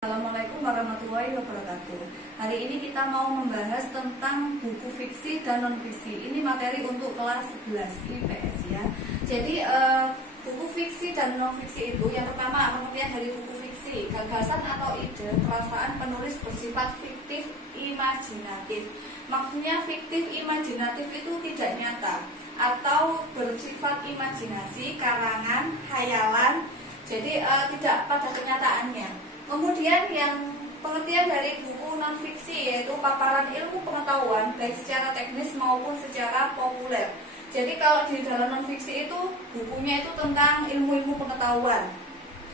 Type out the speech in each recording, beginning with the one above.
Assalamualaikum warahmatullahi wabarakatuh. Hari ini kita mau membahas tentang buku fiksi dan non-fiksi. Ini materi untuk kelas 11 IPS ya. Jadi buku fiksi dan non-fiksi itu yang pertama pengertian dari buku fiksi, gagasan atau ide, perasaan penulis bersifat fiktif imajinatif. Maksudnya fiktif imajinatif itu tidak nyata atau bersifat imajinasi, karangan, khayalan. Jadi tidak pada kenyataannya. Kemudian yang pengertian dari buku non-fiksi yaitu paparan ilmu pengetahuan baik secara teknis maupun secara populer. Jadi kalau di dalam non-fiksi itu bukunya itu tentang ilmu-ilmu pengetahuan.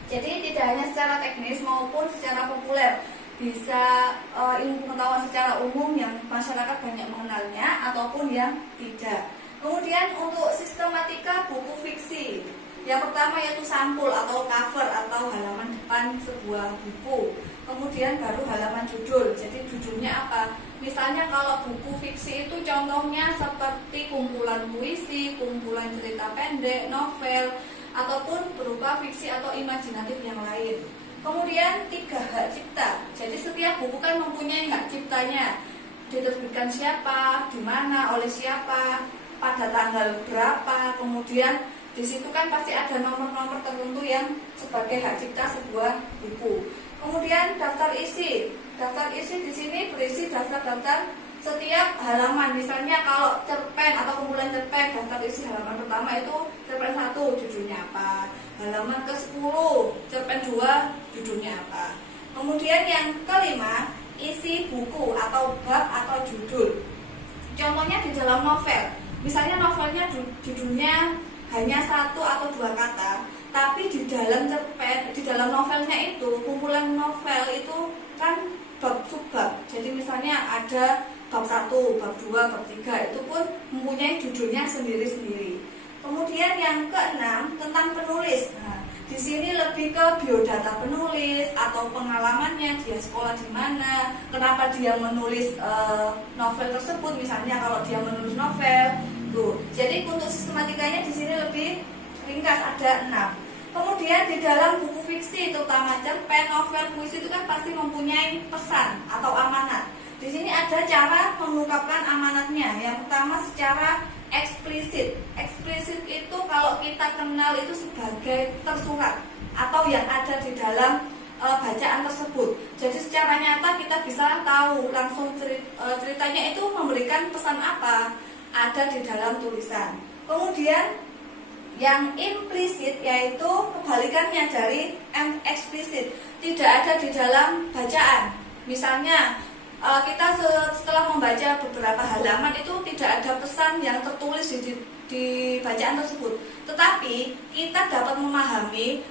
Jadi tidak hanya secara teknis maupun secara populer. Bisa ilmu pengetahuan secara umum yang masyarakat banyak mengenalnya ataupun yang tidak. Kemudian untuk sistematika buku fiksi. Yang pertama yaitu sampul atau cover atau halaman depan sebuah buku. Kemudian baru halaman judul. Jadi judulnya apa? Misalnya kalau buku fiksi itu contohnya seperti kumpulan puisi, kumpulan cerita pendek, novel, ataupun berupa fiksi atau imajinatif yang lain. Kemudian 3 hak cipta. Jadi setiap buku kan mempunyai hak ciptanya. Diterbitkan siapa, di mana, oleh siapa, pada tanggal berapa, kemudian di situ kan pasti ada nomor-nomor tertentu yang sebagai hak cipta sebuah buku. Kemudian daftar isi. Daftar isi di sini berisi daftar-daftar setiap halaman. Misalnya kalau cerpen atau kumpulan cerpen, daftar isi halaman pertama itu cerpen 1 judulnya apa, halaman ke-10 cerpen 2 judulnya apa. Kemudian yang kelima, isi buku atau bab atau judul. Contohnya di dalam novel. Misalnya novelnya judulnya hanya 1 atau 2 kata, tapi di dalam cerpen, di dalam novelnya itu, kumpulan novel itu kan bab subbab. Jadi misalnya ada bab 1, bab 2, bab 3, itu pun mempunyai judulnya sendiri-sendiri. Kemudian yang keenam tentang penulis. Nah, di sini lebih ke biodata penulis atau pengalamannya, dia sekolah di mana, kenapa dia menulis novel tersebut. Misalnya kalau dia menulis novel. Jadi untuk sistematikanya di sini lebih ringkas, ada 6. Kemudian di dalam buku fiksi terutama cerpen, novel, puisi itu kan pasti mempunyai pesan atau amanat. Di sini ada cara mengungkapkan amanatnya. Yang pertama secara eksplisit. Eksplisit itu kalau kita kenal itu sebagai tersurat atau yang ada di dalam bacaan tersebut. Jadi secara nyata kita bisa tahu langsung ceritanya itu memberikan pesan apa ada di dalam tulisan. Kemudian yang implisit yaitu kebalikannya dari eksplisit, tidak ada di dalam bacaan. Misalnya kita setelah membaca beberapa halaman itu tidak ada pesan yang tertulis di bacaan tersebut, tetapi kita dapat memahami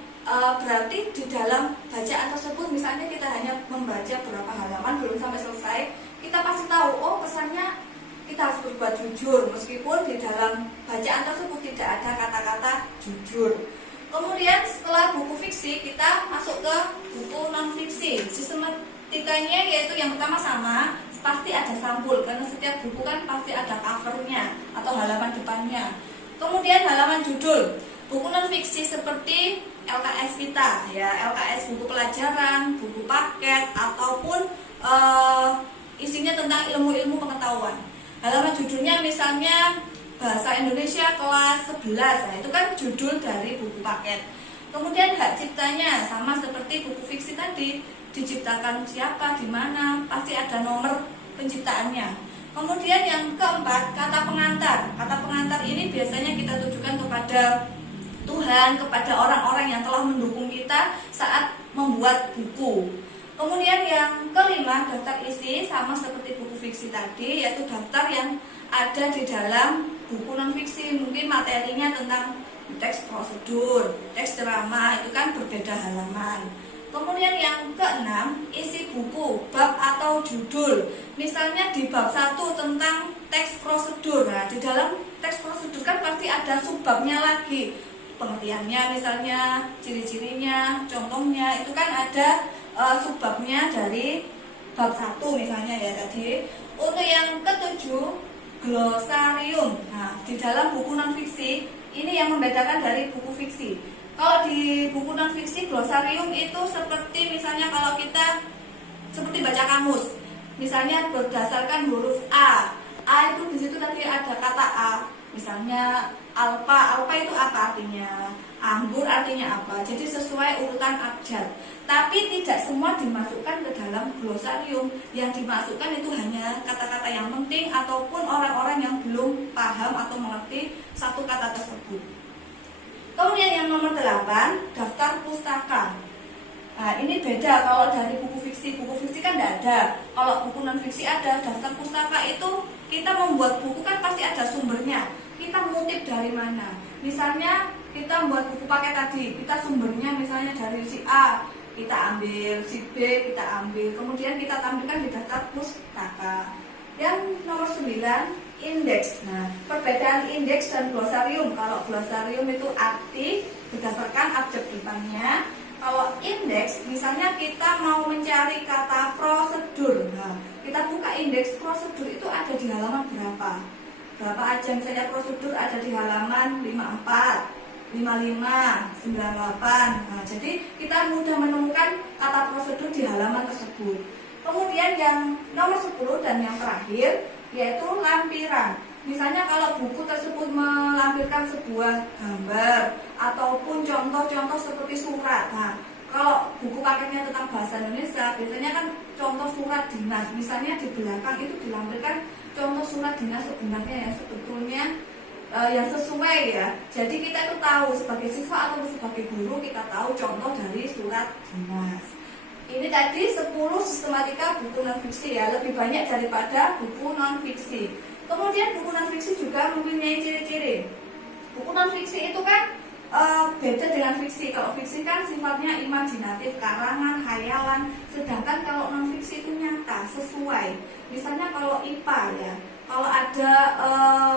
berarti di dalam bacaan tersebut. Misalnya kita hanya membaca beberapa halaman belum sampai selesai, kita pasti tahu oh pesannya kita harus berbuat jujur meskipun di dalam bacaan tersebut tidak ada kata-kata jujur. Kemudian setelah buku fiksi kita masuk ke buku non-fiksi. Sistematikanya yaitu yang pertama sama, pasti ada sampul karena setiap buku kan pasti ada covernya atau halaman depannya. Kemudian halaman judul. Buku non-fiksi seperti LKS kita ya, LKS buku pelajaran, buku paket ataupun isinya tentang ilmu-ilmu pengetahuan. Halaman judulnya misalnya Bahasa Indonesia kelas 11, nah itu kan judul dari buku paket. Kemudian hak ciptanya sama seperti buku fiksi tadi, diciptakan siapa, di mana, pasti ada nomor penciptaannya. Kemudian yang keempat, kata pengantar. Kata pengantar ini biasanya kita tujukan kepada Tuhan, kepada orang-orang yang telah mendukung kita saat membuat buku. Kemudian yang kelima, daftar isi sama seperti buku fiksi tadi, yaitu daftar yang ada di dalam buku non-fiksi. Mungkin materinya tentang teks prosedur, teks ceramah, itu kan berbeda halaman. Kemudian yang keenam, isi buku, bab atau judul. Misalnya di bab 1 tentang teks prosedur. Nah, di dalam teks prosedur kan pasti ada subbabnya lagi. Pengertiannya misalnya, ciri-cirinya, contohnya, itu kan ada subbabnya dari bab 1 misalnya ya tadi. Untuk yang ketujuh, glosarium. Nah, di dalam buku non-fiksi ini yang membedakan dari buku fiksi. Kalau di buku non fiksi glosarium itu seperti misalnya kalau kita seperti baca kamus, misalnya berdasarkan huruf A itu di situ tadi ada kata A, misalnya alpa itu apa artinya, anggur artinya apa, jadi sesuai urutan abjad. Tapi tidak semua dimasukkan ke dalam glosarium, yang dimasukkan itu hanya kata-kata yang penting ataupun orang-orang yang belum paham atau mengerti satu kata tersebut. Kemudian yang nomor 8, daftar pustaka. Nah, ini beda kalau dari buku fiksi. Buku fiksi kan tidak ada. Kalau buku non fiksi ada. Daftar pustaka itu kita membuat buku kan pasti ada sumbernya. Kita ngutip dari mana? Misalnya kita membuat buku paket tadi, kita sumbernya misalnya dari si A, kita ambil, si B kita ambil, kemudian kita tampilkan di daftar pustaka. Yang nomor 9, indeks. Nah, perbedaan indeks dan glosarium. Kalau glosarium itu arti berdasarkan abjad depannya. Kalau indeks, misalnya kita mau mencari kata prosedur. Nah, kita buka indeks prosedur itu ada di halaman berapa? Berapa aja, misalnya prosedur ada di halaman 54, 55, 98. Nah, jadi kita mudah menemukan kata prosedur di halaman tersebut. Kemudian yang nomor 10 dan yang terakhir yaitu lampiran. Misalnya kalau buku tersebut melampirkan sebuah gambar ataupun contoh-contoh seperti surat. Nah, kalau buku paketnya tentang bahasa Indonesia, biasanya kan contoh surat dinas. Misalnya di belakang itu dilampirkan contoh surat dinas sebenarnya yang sebetulnya yang sesuai ya. Jadi kita itu tahu sebagai siswa atau sebagai guru, kita tahu contoh dari surat dinas. Ini tadi 10 sistematika buku non fiksi ya, lebih banyak daripada buku non fiksi. Kemudian buku non fiksi juga mempunyai ciri-ciri. Buku non fiksi itu kan beda dengan fiksi. Kalau fiksi kan sifatnya imajinatif, karangan, khayalan. Sedangkan kalau non fiksi itu nyata, sesuai. Misalnya kalau IPA ya, kalau ada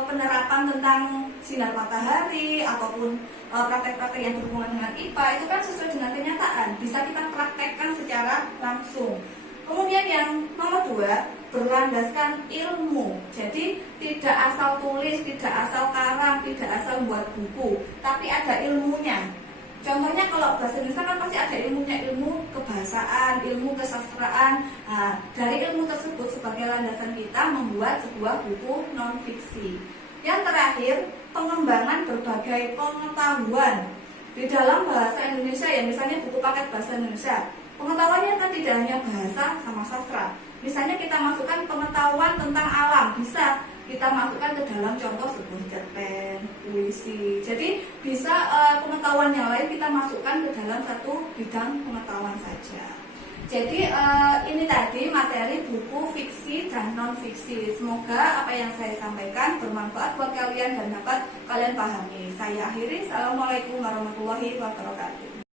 penerapan tentang sinar matahari ataupun praktek-praktek yang berhubungan dengan IPA, itu kan sesuai dengan kenyataan, bisa kita praktekkan secara langsung. Kemudian yang nomor 2, berlandaskan ilmu. Jadi tidak asal tulis, tidak asal karang, tidak asal buat buku, tapi ada ilmunya. Contohnya kalau bahasa Indonesia kan pasti ada ilmunya, ilmu kebahasaan, ilmu kesastraan. Nah, dari ilmu tersebut sebagai landasan kita membuat sebuah buku non fiksi. Yang terakhir, pengembangan berbagai pengetahuan di dalam bahasa Indonesia ya, misalnya buku paket bahasa Indonesia. Pengetahuannya kan tidak hanya bahasa sama sastra. Misalnya kita masukkan pengetahuan tentang alam, bisa kita masukkan ke dalam contoh sebuah cerpen, puisi. Jadi bisa pengetahuan yang lain kita masukkan ke dalam satu bidang pengetahuan saja. Jadi ini tadi materi buku fiksi dan non fiksi. Semoga apa yang saya sampaikan bermanfaat buat kalian dan dapat kalian pahami. Saya akhiri. Assalamualaikum warahmatullahi wabarakatuh.